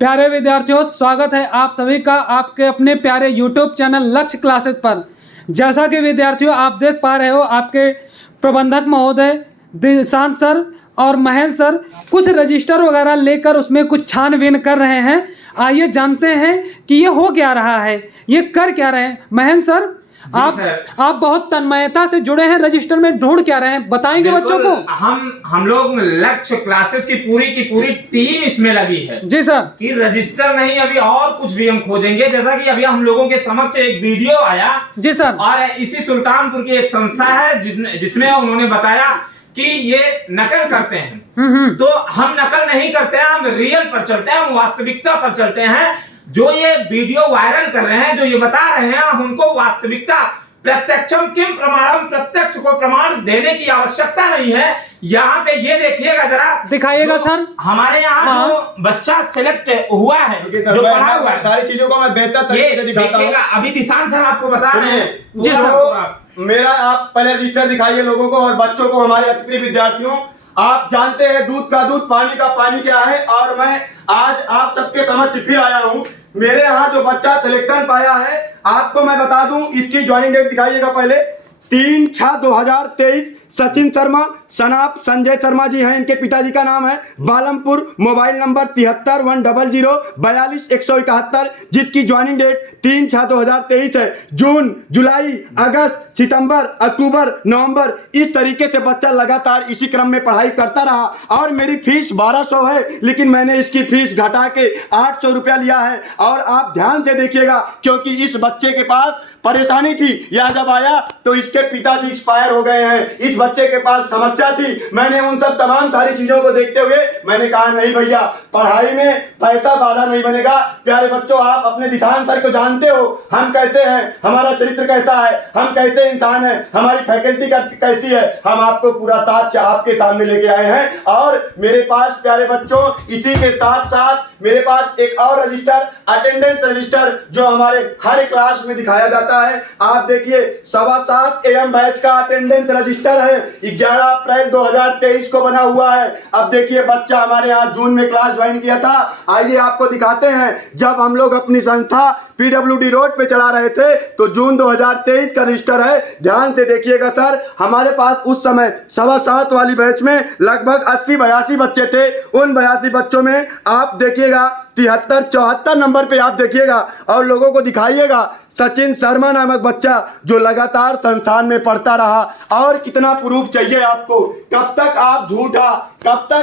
प्यारे विद्यार्थियों, स्वागत है आप सभी का आपके अपने प्यारे YouTube चैनल लक्ष्य क्लासेस पर। जैसा कि विद्यार्थियों आप देख पा रहे हो, आपके प्रबंधक महोदय दिशांत सर और महेंद्र सर कुछ रजिस्टर वगैरह लेकर उसमें कुछ छानबीन कर रहे हैं। आइए जानते हैं कि ये हो क्या रहा है, ये कर क्या रहे हैं। महेंद्र सर, आप बहुत तन्मयता से जुड़े हैं, रजिस्टर में ढूंढ क्या रहे हैं, बताएंगे बच्चों को। हम लोग लक्ष्य क्लासेस की पूरी टीम इसमें लगी है। जी सर। कि रजिस्टर नहीं, अभी और कुछ भी हम खोजेंगे। जैसा कि अभी हम लोगों के समक्ष एक वीडियो आया। जी सर। और इसी सुल्तानपुर की एक संस्था है जिसमें उन्होंने बताया कि ये नकल करते हैं। तो हम नकल नहीं करते हैं, हम रियल पर चलते हैं, हम वास्तविकता पर चलते हैं। जो ये वीडियो वायरल कर रहे हैं, जो ये बता रहे हैं, हम उनको वास्तविकता प्रत्यक्षम किम प्रमाणम, प्रत्यक्ष को प्रमाण देने की आवश्यकता नहीं है। यहाँ पे ये देखिएगा, जरा दिखाइएगा सर। हमारे यहाँ जो बच्चा सिलेक्ट हुआ है, जो पढ़ा हुआ है, सारी चीजों को मैं बेहतर तरीके से दिखाता हूँ। अभी दिशांत सर आपको बता रहे हैं। जी सर। मेरा आप पहले रजिस्टर दिखाइए लोगों को और बच्चों को, हमारे अतिप्रिय विद्यार्थियों। आप जानते हैं दूध का दूध, पानी का पानी क्या है, और मैं आज आप सबके समक्ष फिर आया हूँ। मेरे यहाँ जो बच्चा सिलेक्शन पाया है, आपको मैं बता दूं, इसकी ज्वाइनिंग डेट दिखाइएगा पहले। 3/6/2023 सचिन शर्मा सनाप संजय शर्मा जी हैं, इनके पिताजी का नाम है बालमपुर, मोबाइल नंबर 7310042171, जिसकी ज्वाइनिंग डेट 3/6/2023 है। जून, जुलाई, अगस्त, सितंबर, अक्टूबर, नवंबर, इस तरीके से बच्चा लगातार इसी क्रम में पढ़ाई करता रहा। और मेरी फीस 1200 है, लेकिन मैंने इसकी फीस घटा के 800 रुपया लिया है। और आप ध्यान से देखिएगा, क्योंकि इस बच्चे के पास परेशानी थी। यह जब आया तो इसके पिताजी एक्सपायर हो गए हैं, इस बच्चे के पास समस्या थी। मैंने उन सब तमाम सारी चीजों को देखते हुए मैंने कहा, नहीं भैया, पढ़ाई में पैसा बाधा नहीं बनेगा। प्यारे बच्चों, आप अपने दिशांत सर को जानते हो, हम कैसे हैं, हमारा चरित्र कैसा है, हम कैसे इंसान हैं, हमारी फैकल्टी कैसी है। हम आपको पूरा साथ आपके सामने लेके आए हैं। और मेरे पास प्यारे बच्चों, इसी के साथ साथ मेरे पास एक और रजिस्टर, अटेंडेंस रजिस्टर, जो हमारे हर क्लास में दिखाया जाता है। आप देखिए, 7:15 AM बैच का अटेंडेंस रजिस्टर है, 11 अप्रैल 2023 को बना हुआ है। अब देखिए, बच्चा हमारे यहाँ जून में क्लास ज्वाइन किया था। आइए आपको दिखाते हैं, जब हम लोग अपनी संस्था PWD रोड पे चला रहे थे तो जून 2023 का रजिस्टर है। ध्यान से देखिएगा सर, हमारे पास उस समय 7:15 वाली बैच में लगभग 80-82 बच्चे थे। उन 82 बच्चों में आप देखिएगा 73-74 नंबर पे आप देखिएगा, और लोगों को दिखाइएगा सचिन शर्मा नामक बच्चा जो लगातार संस्थान में पढ़ता रहा। और कितना प्रूफ चाहिए आपको? कब तक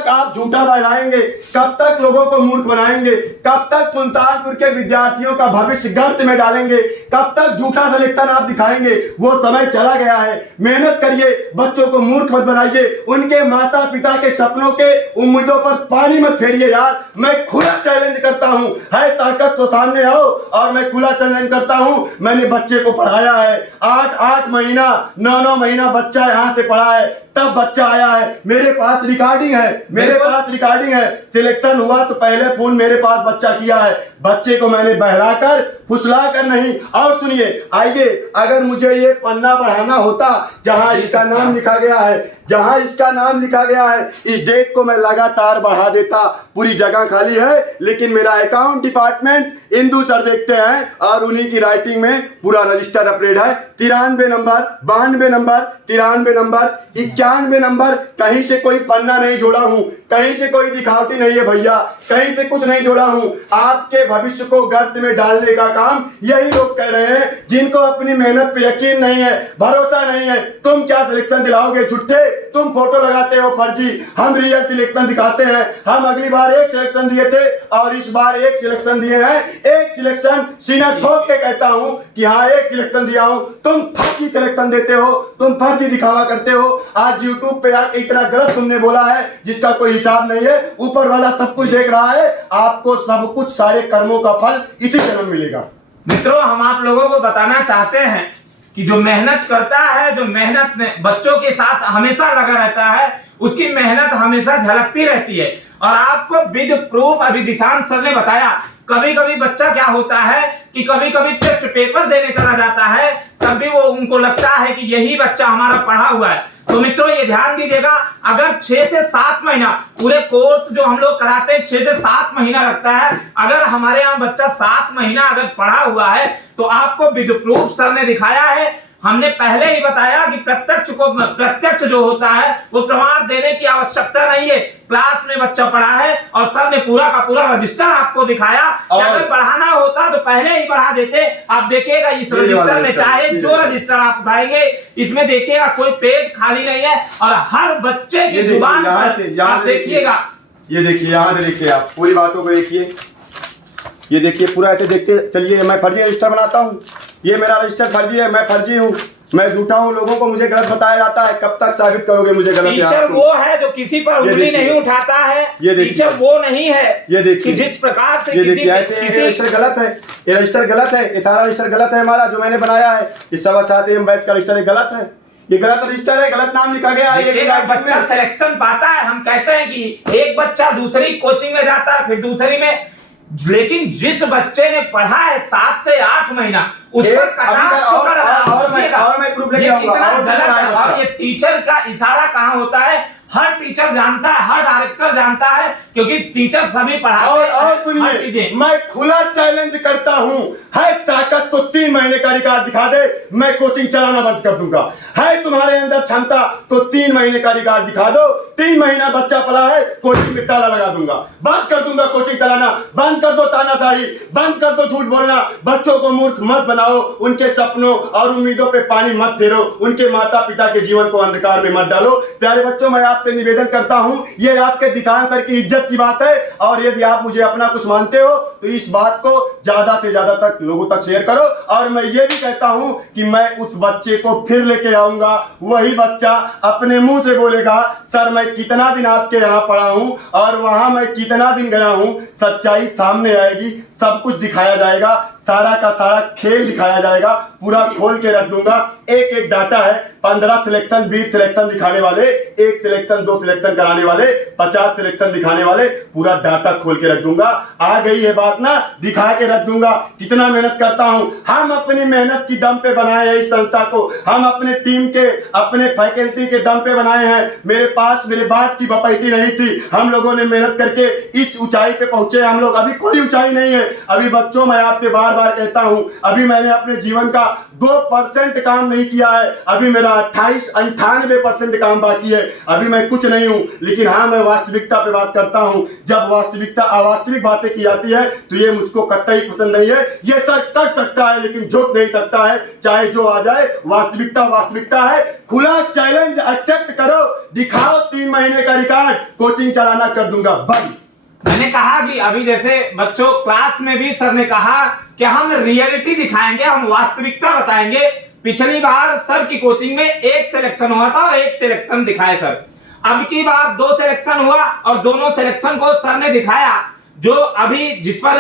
आप झूठा बहलाएंगे? कब तक लोगों को मूर्ख बनाएंगे? कब तक सुल्तानपुर के विद्यार्थियों का भविष्य गर्त में डालेंगे? कब तक झूठा सिलेक्शन आप दिखाएंगे? वो समय चला गया है। मेहनत करिए, बच्चों को मूर्ख मत बनाइए, उनके माता पिता के सपनों के उम्मीदों पर पानी मत फेरिए यार। मैं खुला चैलेंज करता हूँ, है ताकत तो सामने आओ। और मैं खुला चैलेंज करता हूँ, मैंने बच्चे को पढ़ाया है 8-8 महीना, 9-9 महीना बच्चा यहाँ से पढ़ा है, तब बच्चा आया है। मेरे पास रिकॉर्डिंग है, सिलेक्शन हुआ तो पहले फोन मेरे पास बच्चा किया है। बच्चे को मैंने बहलाकर फुसलाकर नहीं। और सुनिए, आइए, अगर मुझे ये पन्ना बढ़ाना होता जहां इसका नाम लिखा गया है, इस डेट को मैं लगातार बढ़ा देता। पूरी जगह खाली है, लेकिन मेरा अकाउंट डिपार्टमेंट इंदू सर देखते हैं और उन्हीं की राइटिंग में पूरा रजिस्टर अपडेट है। 93 नंबर, 92 नंबर, 93 नंबर, 91 नंबर, कहीं से कोई पन्ना नहीं जोड़ा हूं, कहीं से कोई दिखावटी नहीं है भैया, कहीं से कुछ नहीं जोड़ा हूं। आपके भविष्य को गर्त में डालने का काम यही लोग कर रहे हैं, जिनको अपनी मेहनत पे यकीन नहीं है, भरोसा नहीं है। तुम क्या सिलेक्शन दिलाओगे झूठे? तुम फोटो लगाते हो फर्जी, हम रियल सिलेक्शन दिखाते हैं। हम अगली बार एक सिलेक्शन दिए थे और इस बार एक सिलेक्शन दिए हैं। एक सिलेक्शन सीना ठोक के कहता हूं कि हाँ, एक सिलेक्शन दिया हूं। तुम फर्जी सिलेक्शन देते हो, तुम फर्जी दिखावा करते हो। आज YouTube पे आके इतना गलत तुमने बोला है जिसका कोई हिसाब नहीं है। ऊपर वाला सब कुछ देख रहा है, आपको सब कुछ, सारे कर्मों का फल इसी जन्म मिलेगा। मित्रों, हम आप लोगों को बताना चाहते हैं कि जो मेहनत करता है, जो मेहनत में बच्चों के साथ हमेशा लगा रहता है, उसकी मेहनत हमेशा झलकती रहती है। और आपको विद प्रूफ अभी दिशांत सर ने बताया। कभी कभी बच्चा क्या होता है कि कभी कभी टेस्ट पेपर देने चला जाता है, तब भी वो उनको लगता है कि यही बच्चा हमारा पढ़ा हुआ है। तो मित्रों ये ध्यान दीजिएगा, अगर 6 से 7 महीना पूरे कोर्स जो हम लोग कराते हैं 6 से 7 महीना लगता है, अगर हमारे यहाँ बच्चा 7 महीना अगर पढ़ा हुआ है तो आपको विद प्रूफ सर ने दिखाया है। हमने पहले ही बताया कि प्रत्यक्ष जो होता है वो प्रमाण देने की आवश्यकता नहीं है। क्लास में बच्चा पढ़ा है और सर ने पूरा का पूरा रजिस्टर आपको दिखाया। अगर पढ़ाना होता तो पहले ही पढ़ा देते। आप देखिएगा इस रजिस्टर में चाहे जो रजिस्टर आप उठाएंगे इसमें देखिएगा कोई पेज खाली नहीं है और हर बच्चे की जुबान पर आप देखिएगा। ये देखिए, यहाँ से देखिए, आप पूरी बातों को देखिए। ये देखिए पूरा ऐसे देखते चलिए। मैं फर्जी रजिस्टर बनाता हूँ, ये मेरा रजिस्टर फर्जी है, मैं फर्जी हूँ, मैं झूठा हूँ, लोगों को मुझे गलत बताया जाता है। कब तक साबित करोगे मुझे गलत? टीचर वो है जो किसी पर उंगली नहीं उठाता है। ये टीचर वो नहीं है। ये देखिए जिस प्रकार से ये देखिए ऐसे रजिस्टर गलत है, ये रजिस्टर गलत है, ये सारा रजिस्टर गलत है हमारा जो मैंने बनाया है। इस 7.25 AM बैच का रजिस्टर गलत है, ये गलत रजिस्टर है, गलत नाम लिखा गया है। एक बच्चा सिलेक्शन पाता है, हम कहते हैं कि एक बच्चा दूसरी कोचिंग में जाता है फिर दूसरी में, लेकिन जिस बच्चे ने पढ़ा है 7 से 8 महीना उस पर कटाक्ष और ये टीचर का इशारा कहाँ होता है? हर टीचर जानता है, हर डायरेक्टर जानता है, क्योंकि टीचर सभी पढ़ाते हैं। और सुनिए, मैं खुला चैलेंज करता हूं, है ताकत तो 3 महीने का रिकॉर्ड दिखा दे, मैं कोचिंग चलाना बंद कर दूंगा। है तुम्हारे अंदर क्षमता तो 3 महीने का रिकॉर्ड दिखा दो, 3 महीना बच्चा पढ़ा है, कोचिंग में ताला लगा दूंगा, बंद कर दूंगा कोचिंग चलाना। बंद कर दो तानाशाही, बंद कर दो झूठ बोलना, बच्चों को मूर्ख मत बनाओ, उनके सपनों और उम्मीदों पे पानी मत फेरो, उनके माता पिता के जीवन को अंधकार में मत डालो। प्यारे बच्चों, मैं आपसे निवेदन करता हूं, ये आपके दिशान सर की इज्जत की बात है और यदि आप मुझे अपना कुछ मानते हो तो इस बात को ज्यादा से ज्यादा तक लोगों तक शेयर करो। और मैं ये भी कहता हूं कि मैं उस बच्चे को फिर लेके आऊंगा, वही बच्चा अपने मुंह से बोलेगा सर मैं कितना दिन आपके यहाँ पढ़ा हूं और वहां मैं कितना दिन गया हूं। सच्चाई सामने आएगी, सब कुछ दिखाया जाएगा, सारा का सारा खेल दिखाया जाएगा, पूरा खोल के रख दूंगा। एक एक डाटा है, 15 सिलेक्शन, 20 सिलेक्शन दिखाने वाले, 1 सिलेक्शन 2 सिलेक्शन कराने वाले, 50 सिलेक्शन दिखाने वाले, पूरा डाटा खोल के रख दूंगा। आ गई है बात ना, दिखा के रख दूंगा कितना मेहनत करता हूं। हम अपनी मेहनत की दम पे बनाए हैं इस संस्था को, हम अपने टीम के, अपने फैकल्टी के दम पे बनाए हैं। मेरे पास मेरे बाप की बपैती नहीं थी, हम लोगों ने मेहनत करके इस ऊंचाई पे पहुंचे हम लोग। अभी कोई ऊंचाई नहीं है। अभी बच्चों, मैं आपसे बार बार कहता हूं, अभी मैंने अपने जीवन का 2% काम नहीं किया है, अभी मेरा 98% काम बाकी है, अभी मैं कुछ नहीं हूं। लेकिन हाँ, मैं वास्तविकता पे बात करता हूं। जब वास्तविकता अवास्तविक बातें की जाती है तो ये मुझको कतई पसंद नहीं है। ये सर कर सकता है लेकिन झुक नहीं सकता है, चाहे जो आ जाए। वास्तविकता वास्तविकता है। खुला चैलेंज एक्सेप्ट करो, दिखाओ 3 महीने का रिकॉर्ड, कोचिंग चलाना कर दूंगा बंद। मैंने कहा कि अभी जैसे बच्चों क्लास में भी सर ने कहा कि हम रियलिटी दिखाएंगे, हम वास्तविकता बताएंगे। पिछली बार सर की कोचिंग में 1 सिलेक्शन हुआ था और 1 सिलेक्शन दिखाए सर। अब की बार 2 सिलेक्शन हुआ और दोनों सिलेक्शन को सर ने दिखाया। जो अभी जिस पर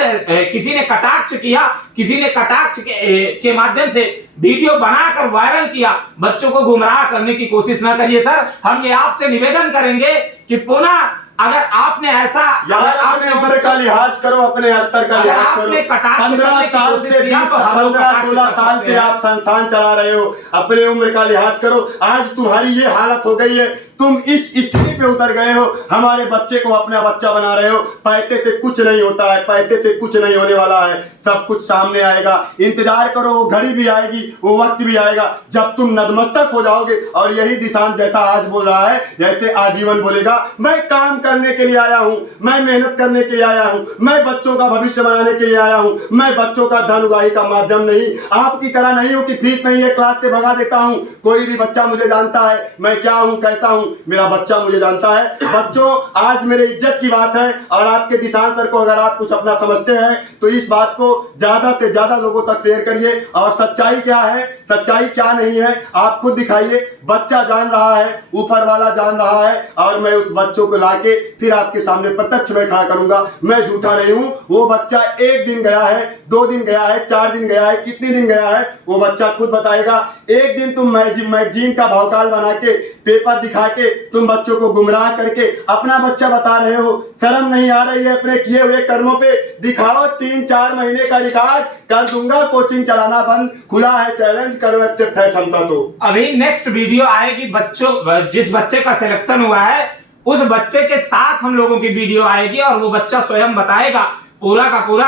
किसी ने कटाक्ष किया, किसी ने कटाक्ष के माध्यम से वीडियो बनाकर वायरल किया, बच्चों को गुमराह करने की कोशिश ना करिए सर। हम ये आपसे निवेदन करेंगे कि पुनः अगर आपने ऐसा, यार अपने उम्र का लिहाज करो, अपने स्तर का लिहाज करो। 15 साल से 15-16 साल से आप संस्थान चला रहे हो, अपने उम्र का लिहाज करो। आज तुम्हारी ये हालत हो गई है, तुम इस स्थिति पे उतर गए हो, हमारे बच्चे को अपना बच्चा बना रहे हो। पैसे से कुछ नहीं होता है, पैसे से कुछ नहीं होने वाला है, सब कुछ सामने आएगा। इंतजार करो, वो घड़ी भी आएगी, वो वक्त भी आएगा जब तुम नतमस्तक हो जाओगे। और यही दिशांत जैसा आज बोल रहा है, जैसे आजीवन बोलेगा मैं काम करने के लिए आया हूं, मैं मेहनत करने के लिए आया हूं, मैं बच्चों का भविष्य बनाने के लिए आया हूं, मैं बच्चों का धन उगाही का माध्यम नहीं, आपकी तरह नहीं हूं कि फीस नहीं है क्लास से भगा देता हूं। कोई भी बच्चा मुझे जानता है, मैं क्या हूं, कैसा हूं, मेरा बच्चा मुझे जानता है। बच्चों, आज मेरे इज्जत की बात है और आपके दिशांत सर को अगर आप कुछ अपना समझते हैं तो इस बात को ज्यादा से ज्यादा लोगों तक शेयर करिए। और सच्चाई क्या है, सच्चाई क्या नहीं है, आप खुद दिखाइए। बच्चा जान रहा है, ऊपर वाला जान रहा है, और मैं उस बच्चों को लाके फिर आपके सामने प्रत्यक्ष में खड़ा करूंगा। मैं झूठा नहीं हूं। वो बच्चा 1 दिन गया है, 2 दिन गया है, 4 दिन गया है, कितने दिन गया है, वो बच्चा खुद बताएगा। एक दिन तुम मैगजीन का भौकाल बना के पेपर दिखा के तुम बच्चों को गुमराह करके अपना बच्चा बता रहे हो। शर्म नहीं आ रही है अपने किए हुए कर्मों पे? दिखाओ 3-4 महीने का रिकॉर्ड, कर दूंगा कोचिंग चलाना बंद। खुला है चैलेंज, करो एक्सेप्ट है क्षमता तो। अभी नेक्स्ट वीडियो आएगी, बच्चों जिस बच्चे का सिलेक्शन हुआ है उस बच्चे के साथ हम लोगों की वीडियो आएगी और वो बच्चा स्वयं बताएगा पूरा का पूरा।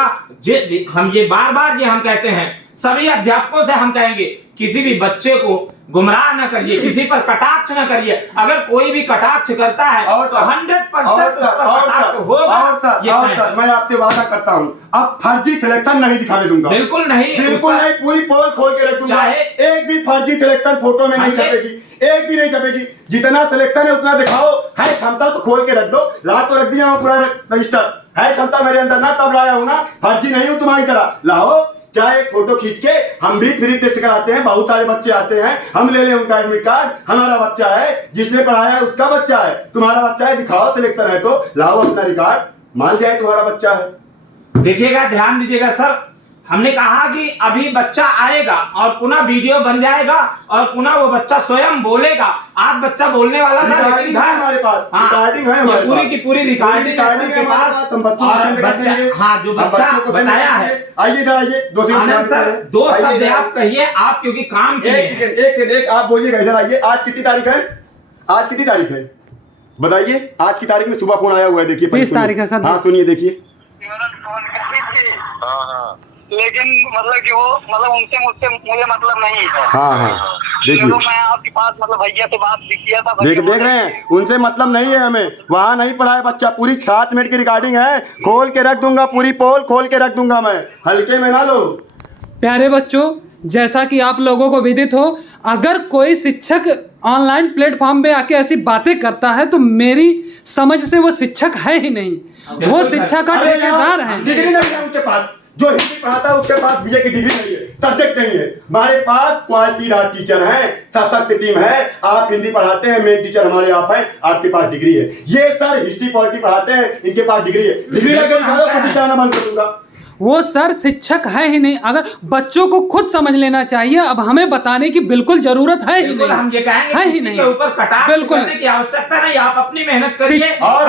हम ये बार बार हम कहते हैं, सभी अध्यापकों से हम कहेंगे किसी भी बच्चे को गुमराह न करिए, किसी पर कटाक्ष न करिए। अगर कोई भी कटाक्ष करता है और तो 100% होगा। मैं आपसे वादा करता हूँ अब फर्जी सिलेक्शन नहीं दिखाने दूंगा। बिल्कुल नहीं, बिल्कुल नहीं, पूरी पोल खोल के रख दूंगा। एक भी फर्जी सिलेक्शन फोटो में नहीं छपेगी, एक भी नहीं छपेगी। जितना सिलेक्शन है उतना दिखाओ, है क्षमता तो खोल के रख दो। ला तो रख दिया हूँ पूरा रजिस्टर, है क्षमता मेरे अंदर ना तब लाया हूँ ना, फर्जी नहीं हूँ तुम्हारी तरह। लाओ चाहे एक फोटो खींच के, हम भी फ्री टेस्ट कराते हैं, बहुत सारे बच्चे आते हैं, हम ले लें उनका एडमिट कार्ड। हमारा बच्चा है, जिसने पढ़ाया है उसका बच्चा है, तुम्हारा बच्चा है, दिखाओ सिलेक्शन है तो लाओ अपना रिकॉर्ड, मान जाए तुम्हारा बच्चा है। देखिएगा, ध्यान दीजिएगा सर, हमने कहा कि अभी बच्चा आएगा और पुनः वीडियो बन जाएगा और पुनः वो बच्चा स्वयं बोलेगा। आज बच्चा बोलने वाला था, रिकॉर्डिंग है हमारे पास, रिकॉर्डिंग है हमारे पूरी की पूरी रिकॉर्डिंग के पास। हम बच्चों को हाँ, जो बच्चा बताया है, आइए इधर आइए। दो शब्द आप कहिए, आप क्योंकि काम किए हैं। एक आप बोलिएगा, इधर आइए। आज कितनी तारीख है? आज कितनी तारीख है बताइए? आज की तारीख में सुबह फोन आया हुआ है, देखिए 20 तारीख है सर। हाँ सुनिए, देखिए। लेकिन मतलब कि वो उनसे मुझे मतलब नहीं है। हाँ देखिए, तो मैं आपके पास भैया से बात भी किया था। देख रहे हैं, उनसे मतलब नहीं है हमें, वहाँ नहीं पढ़ा है बच्चा। पूरी 7 मिनट की रिकॉर्डिंग है, खोल के रख दूंगा, पूरी पोल खोल के रख दूंगा मैं, हल्के में ना लो। प्यारे बच्चों, जैसा कि आप लोगों को विदित हो, अगर कोई शिक्षक ऑनलाइन प्लेटफॉर्म पे आके ऐसी बातें करता है तो मेरी समझ से वो शिक्षक है ही नहीं, वो शिक्षक का ठेकेदार है। डिग्री नहीं है उनके पास, जो हिंदी पढ़ाता है उसके पास बीए की डिग्री नहीं है, सब्जेक्ट नहीं है। हमारे पास क्वालिटीदार टीचर हैं, सशक्त टीम है। आप हिंदी पढ़ाते हैं, मेन टीचर हमारे आप हैं, आपके पास डिग्री है। ये सर हिस्ट्री पॉलिटी पढ़ाते हैं, इनके पास डिग्री है। डिग्री लगे तो जाना बंद कर दूंगा। वो सर शिक्षक है ही नहीं। अगर बच्चों को खुद समझ लेना चाहिए, अब हमें बताने की बिल्कुल जरूरत है ही नहीं। हम ये कहेंगे है ही नहीं, के ऊपर कटाक्ष करने की आवश्यकता नहीं। आप अपनी मेहनत करिए और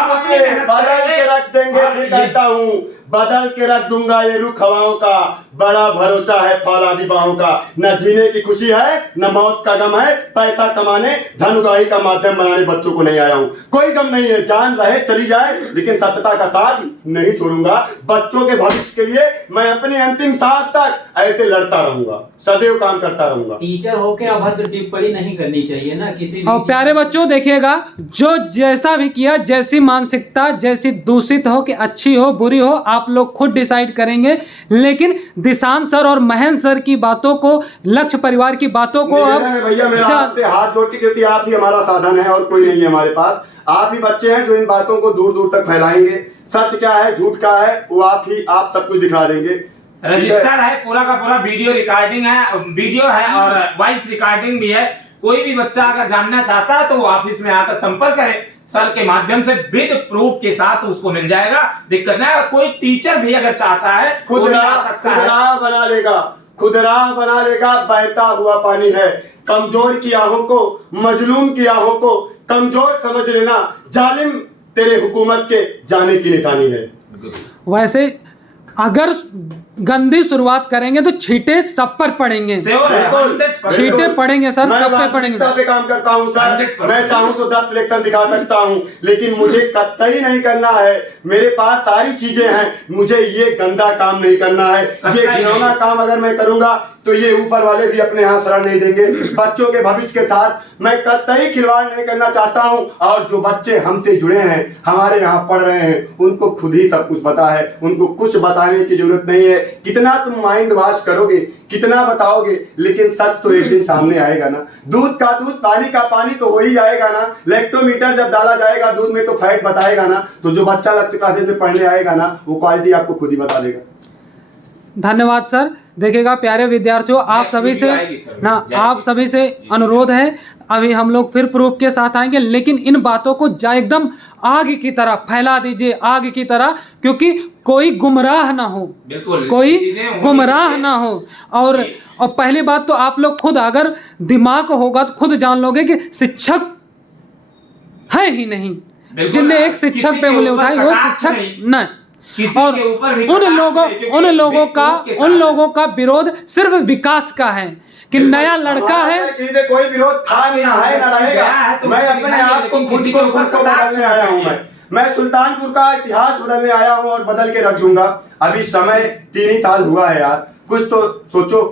बदल के रख देंगे। कहता हूँ बदल के रख दूंगा ये रुख हवाओं का, बड़ा भरोसा है फौलादी बाहों का। न जीने की खुशी है, न मौत का गम है, पैसा कमाने धन उगाही का माध्यम बनाने बच्चों को नहीं आया हूँ। कोई गम नहीं है, जान रहे चली जाए, लेकिन सत्यता का साथ नहीं छोड़ूंगा। बच्चों के भविष्य के लिए मैं अपनी अंतिम सांस तक ऐसे लड़ता रहूंगा, सदैव काम करता रहूंगा। टीचर होके अभद्र टिप्पणी नहीं करनी चाहिए ना किसी भी। और प्यारे बच्चों देखिएगा, जो जैसा भी किया, जैसी मानसिकता जैसी दूषित हो कि अच्छी हो बुरी हो, आप लोग खुद डिसाइड करेंगे। लेकिन दिशांत सर और महेंद्र सर की बातों को, लक्ष्य परिवार की बातों को अब भैया मेरा आपसे हाथ जोड़ के, क्योंकि आप ही हमारा साधन है और कोई नहीं है हमारे पास। आप ही बच्चे हैं जो इन बातों को दूर दूर तक फैलाएंगे। सच क्या है झूठ क्या है वो आप सब कुछ दिखा देंगे। रजिस्टर है, पूरा का पूरा वीडियो रिकॉर्डिंग है, वीडियो है और वॉइस रिकॉर्डिंग भी है। कोई भी बच्चा अगर जानना चाहता है तो वो ऑफिस में आकर संपर्क करे, सर के माध्यम से विद प्रूफ के साथ उसको मिल जाएगा। दिक्कत नहीं है। कोई टीचर भी अगर चाहता है खुद राह बना लेगा, खुद राह बना लेगा। बहता हुआ पानी है, कमजोर की आहों को, मजलूम की आहों को कमजोर समझ लेना। जालिम तेरे हुकूमत के जाने की निशानी है। वैसे अगर गंदी शुरुआत करेंगे तो छींटे सब पर पड़ेंगे, छींटे पड़ेंगे सर, सब पे पड़ेंगे। पे काम करता हूँ सर, मैं चाहूँ तो 10 सिलेक्शन दिखा सकता हूँ, लेकिन मुझे कतई नहीं करना है। मेरे पास सारी चीजें हैं, मुझे ये गंदा काम नहीं करना है। ये घिनौना काम अगर मैं करूंगा तो ये ऊपर वाले भी अपने यहाँ शरण नहीं देंगे। बच्चों के भविष्य के साथ मैं कतई खिलवाड़ नहीं करना चाहता हूँ। और जो बच्चे हमसे जुड़े हैं, हमारे यहाँ पढ़ रहे हैं, उनको खुद ही सब कुछ पता है, उनको कुछ बताने की जरूरत नहीं है। कितना तुम माइंड वॉश करोगे, कितना बताओगे, लेकिन सच तो एक दिन सामने आएगा ना। दूध का दूध, पानी का पानी तो हो ही जाएगा ना। लैक्टोमीटर जब डाला जाएगा दूध में तो फैट बताएगा ना। तो जो बच्चा लक्ष्य क्लासेस में पढ़ने आएगा ना, वो क्वालिटी आपको खुद ही बता देगा। धन्यवाद सर। देखिएगा प्यारे विद्यार्थियों, आप सभी से अनुरोध है, अभी हम लोग फिर प्रूफ के साथ आएंगे, लेकिन इन बातों को एकदम आग की तरह फैला दीजिए, आग की तरह, क्योंकि कोई गुमराह ना हो, कोई गुमराह ना हो। और पहली बात तो आप लोग खुद अगर दिमाग होगा तो खुद जान लोगे कि शिक्षक है ही नहीं। बिल्कुल, जिनने एक शिक्षक पे उंगली उठाई वो शिक्षक नहीं। और उन लोगों का विरोध सिर्फ विकास का है कि नया लड़का है। किसी से कोई विरोध था नहीं, है ना रहेगा। मैं अपने आप को खुद को बदलने आया हूँ। मैं सुल्तानपुर का इतिहास बदलने आया हूँ और बदल के रख दूंगा। अभी समय 3 ही साल हुआ है यार, कुछ तो सोचो,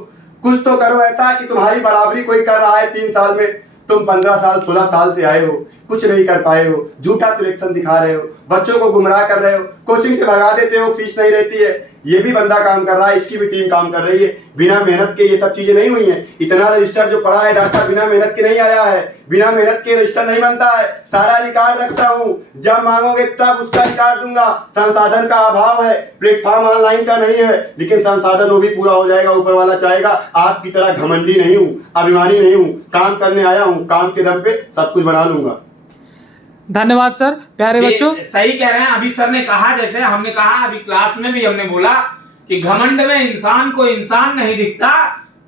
कुछ तो करो ऐसा कि तुम्हारी बराबरी कोई कर रहा है 3 साल में। तुम 15 साल 16 साल से आए हो, कुछ नहीं कर पाए हो, झूठा सिलेक्शन दिखा रहे हो, बच्चों को गुमराह कर रहे हो, कोचिंग से भगा देते हो, फीस नहीं रहती है। ये भी बंदा काम कर रहा है, इसकी भी टीम काम कर रही है। बिना मेहनत के ये सब चीजें नहीं हुई हैं। इतना रजिस्टर जो पढ़ा है डॉक्टर बिना मेहनत के नहीं आया है। बिना मेहनत के रजिस्टर नहीं बनता है। सारा रिकॉर्ड रखता हूँ, जब मांगोगे तब उसका रिकॉर्ड दूंगा। संसाधन का अभाव है, प्लेटफॉर्म ऑनलाइन का नहीं है, लेकिन संसाधन वो भी पूरा हो जाएगा, ऊपर वाला चाहेगा। आपकी तरह घमंडी नहीं हूँ, अभिमानी नहीं हूँ, काम करने आया हूँ, काम के दम पे सब कुछ बना लूंगा। धन्यवाद सर। प्यारे बच्चों, सही कह रहे हैं। अभी सर ने कहा, जैसे हमने कहा अभी क्लास में भी हमने बोला कि घमंड में इंसान को इंसान नहीं दिखता,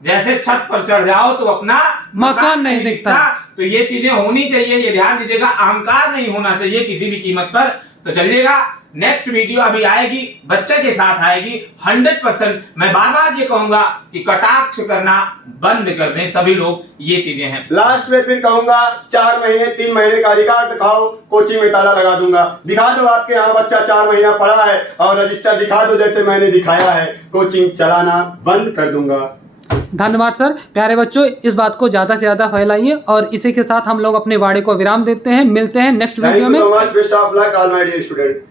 जैसे छत पर चढ़ जाओ तो अपना मकान नहीं दिखता। तो ये चीजें होनी चाहिए, ये ध्यान दीजिएगा। अहंकार नहीं होना चाहिए किसी भी कीमत पर। तो चलिएगा, नेक्स्ट वीडियो अभी आएगी, बच्चे के साथ आएगी 100%। मैं बार बार ये कहूंगा कि कटाक्ष करना बंद कर दें सभी लोग, ये चीजें हैं। लास्ट में फिर कहूंगा 4 महीने 3 महीने का रिकॉर्ड दिखाओ, कोचिंग में ताला लगा दूंगा। दिखा दो आपके यहाँ बच्चा 4 महीना पढ़ा है और रजिस्टर दिखा दो जैसे मैंने दिखाया है, कोचिंग चलाना बंद कर दूंगा। धन्यवाद सर। प्यारे बच्चों, इस बात को ज्यादा से ज्यादा फैलाइए और इसी के साथ हम लोग अपने वाड़े को विराम देते हैं। मिलते हैं नेक्स्ट वीडियो में। Thank you so much, best of luck all my dear student.